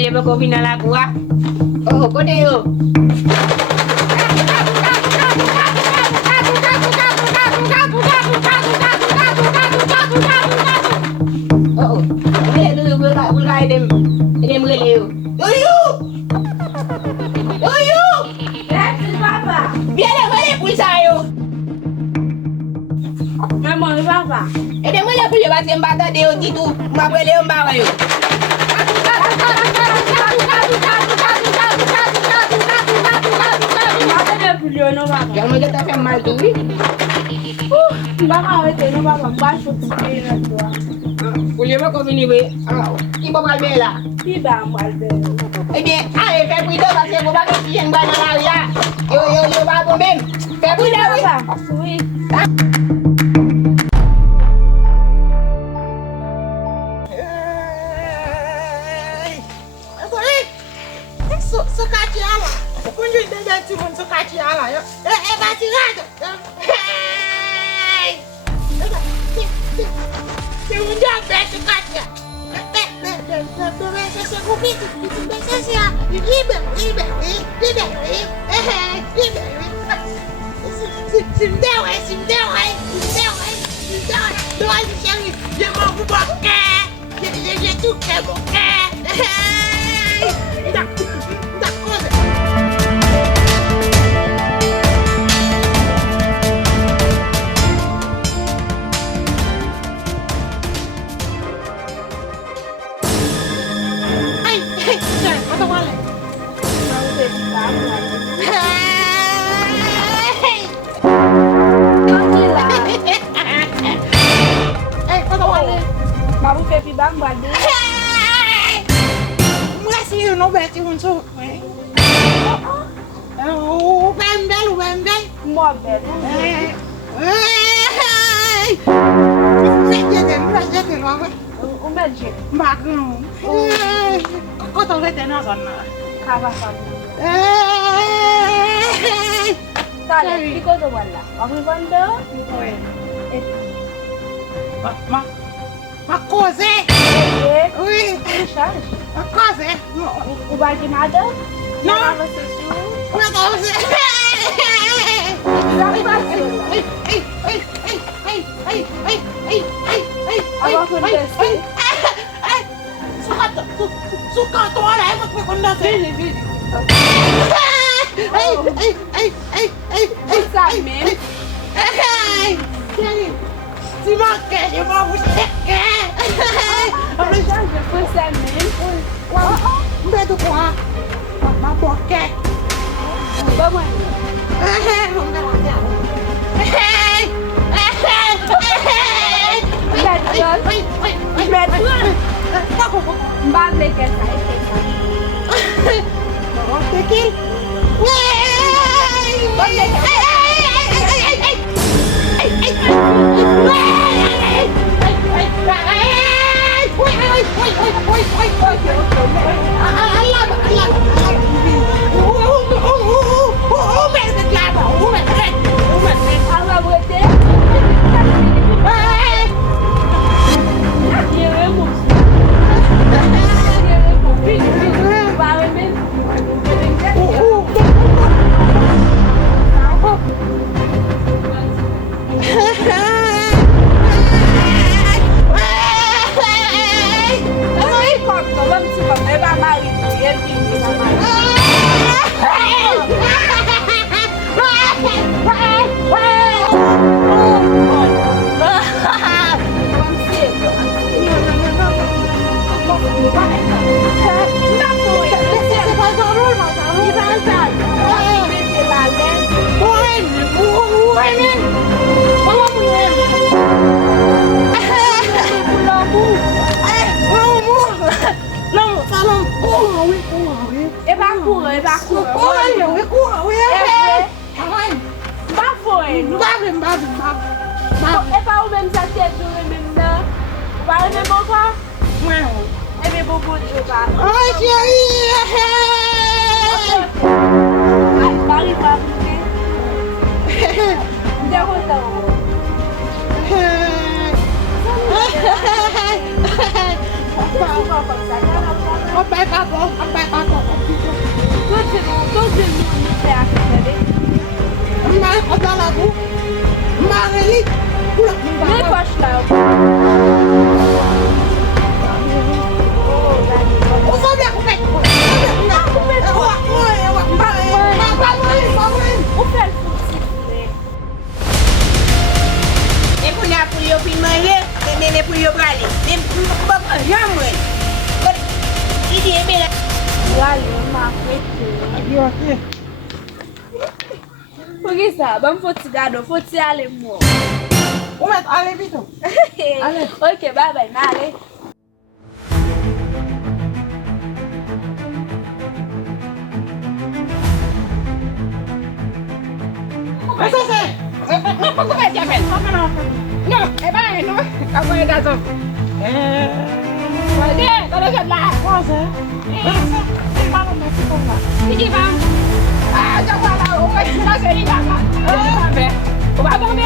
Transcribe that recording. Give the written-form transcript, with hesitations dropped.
boleh berkopi nak lagu ah. Oh, kau dia. Oh, boleh dulu berai dem. Ini boleh. Yo. That's papa. Biar boleh pusayo. Mama papa. Ini boleh punya bahasa mbata dia gitu. Ma boleh mbara yo. Yang mana kita fẹ́ mal tu? Baka wete no baka basho tsira twa. Boleh kau vini we? Ibu malbela. Tiba malbela. Eh bien, allez, fais bruit d'eau parce que vous avez qui une bonne là là. Yo, va bon même. Fais bruit d'eau oui. Oui. Sukati ala. Kunjui dada timun sukati ala yo. Bati raja. Timun jambe sukati. Saya kopi itu biasa saya. Libe. Simdewe. Doa siang dia mau buka. Dia tuh kayak buka. Tak kau. Babu pepi bang bade. Masih no beti unsu. Oh, bembel. Mo bel. Meja de logo. O meje. Bagulho. Kau tahu dia nak sana. Kaba kaba. Tale, iko do wala. Aku bando. Ma cose? Oui. Charge. Ma cose? O bagi nada? Não. Você su. Ma cose? Suka tu orang yang berkunda sih. Sabe? Si manca, eu vou buscar. Já foi mesmo. Medo com a boca. Vamos aí. Mbak leke saya Tekil. On paye pas bon. Tout le monde fait à faire. On m'a dans la boue. Marie, pour la Les poches là. on s'en vient couper. On fait le foot siffler. Et pour la pour yo fin manger, mais pour yo braler. Même pas jamais. Il dit bien là. Allez, on m'a fait. Pour qui ça? Bon, faut-il garder, faut-il aller moi. On va aller vite. Allez. Ok, bye bye, allez. Ça c'est. Pourquoi tu appelles? Non, eh ben non. Comment est garçon? Allez, dans le jeu là. Il dit va. Ah, je vois là, on va se faire là. On va tomber.